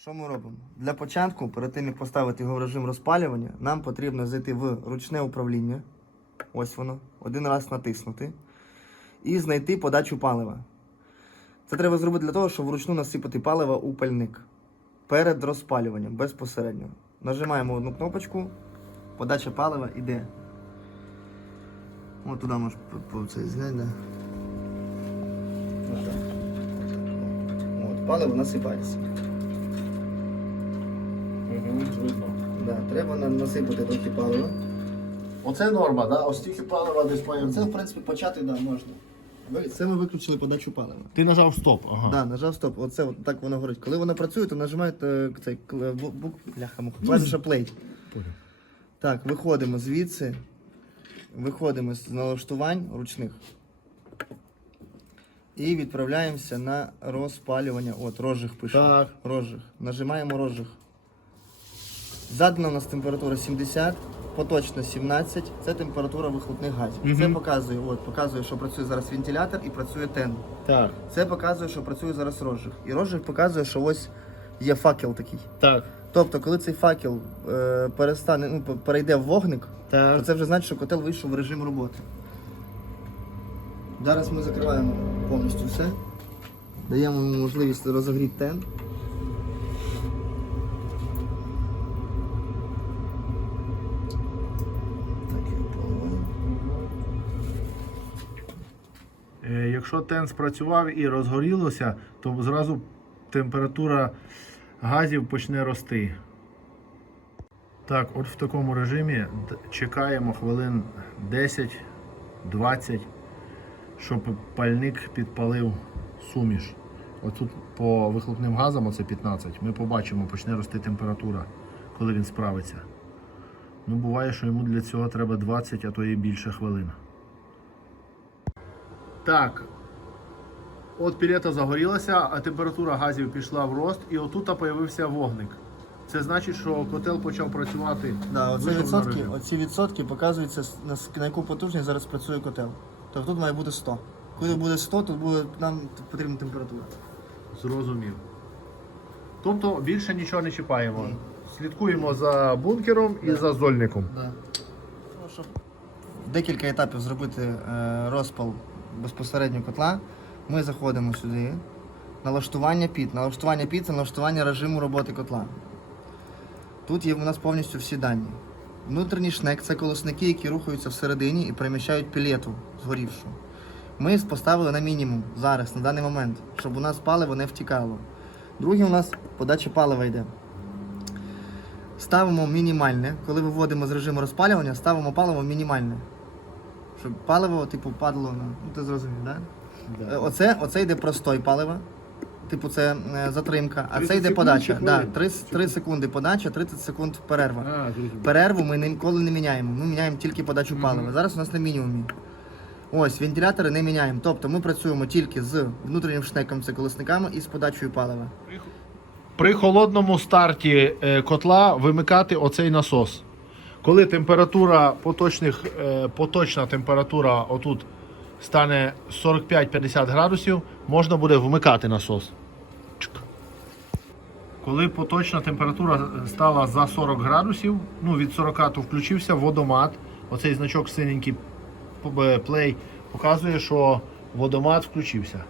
Що ми робимо? Для початку, перед тим як поставити його в режим розпалювання, нам потрібно зайти в ручне управління. Ось воно. Один раз натиснути. І знайти подачу палива. Це треба зробити для того, щоб вручну насипати паливо у пальник. Перед розпалюванням безпосередньо. Нажимаємо одну кнопочку, подача палива йде. От туди можеш цей зняти, да. От, паливо насипається. Видно. Да, треба на- насипати трохи палива. Оце норма, да? Ось тільки палива десь має. Це, в принципі, почати да, можна. Ви- Це ми виключили подачу палива. Ти нажав стоп, ага. Да, нажав стоп. Оце от так воно говорить. Коли воно працює, то нажимаєте цей кл- бу- бук, бляха, муха, клавіша play. Так, виходимо звідси. Виходимо з налаштувань ручних. І відправляємося на розпалювання. От, розжиг пише. Так. Розжиг. Нажимаємо розжиг. Задана у нас температура 70, поточна 17. Це температура вихлопних газів. Це показує, от, показує, що працює зараз вентилятор і працює тен. Так. Це показує, що працює зараз розжиг. І розжиг показує, що ось є факел такий. Так. Тобто, коли цей факел е, перестане, ну, п- перейде в вогник, то Так. це вже значить, що котел вийшов в режим роботи. Зараз ми закриваємо повністю все. Даємо йому можливість розогріти тен. Якщо тен спрацював і розгорілося, то зразу температура газів почне рости. Так, от в такому режимі чекаємо хвилин 10-20, щоб пальник підпалив суміш. Отут по вихлопним газам, оце 15, ми побачимо, почне рости температура, коли він справиться. Ну, буває, що йому для цього треба 20, а то і більше хвилин. Так. От пілета загорілася, а температура газів пішла в рост, і отут з'явився вогник. Це значить, що котел почав працювати. Да, оці відсотки, оці відсотки показуються на, с- на яку потужність зараз працює котел. Тобто тут має бути 100. Коли буде 100, тут буде нам потрібна температура. Зрозумів. Тобто більше нічого не чіпаємо. Слідкуємо за бункером і за зольником. Да. Ну, щоб декілька етапів зробити е, розпал безпосередньо котла, ми заходимо сюди. Налаштування під. Налаштування під це налаштування режиму роботи котла. Тут є у нас повністю всі дані. Внутрішній шнек це колосники, які рухаються всередині і переміщають пілету згорівшу. Ми поставили на мінімум зараз, на даний момент, щоб у нас паливо не втікало. Друге, у нас подача палива йде. Ставимо мінімальне, коли виводимо з режиму розпалювання, ставимо паливо мінімальне. Щоб паливо, типу, падало. Ну ти зрозумів, так? Да? Е, Оце, оце йде простой паливо. Типу, це е, затримка, а це йде секунд подача. чи Да, хвилин? 3, 3 секунди подача, 30 секунд перерва. А, зрозумів. Перерву ми ніколи не міняємо. Ми міняємо тільки подачу палива. Зараз у нас на мінімумі. Ось, вентилятори не міняємо. Тобто ми працюємо тільки з внутрішнім шнеком, це колесниками, і з подачею палива. При холодному старті е, котла вимикати оцей насос. Коли температура поточних, е, поточна температура отут стане 45-50 градусів, можна буде вмикати насос. Коли поточна температура стала за 40 градусів, ну від 40 то включився водомат. Оцей значок синенький п- плей показує, що водомат включився.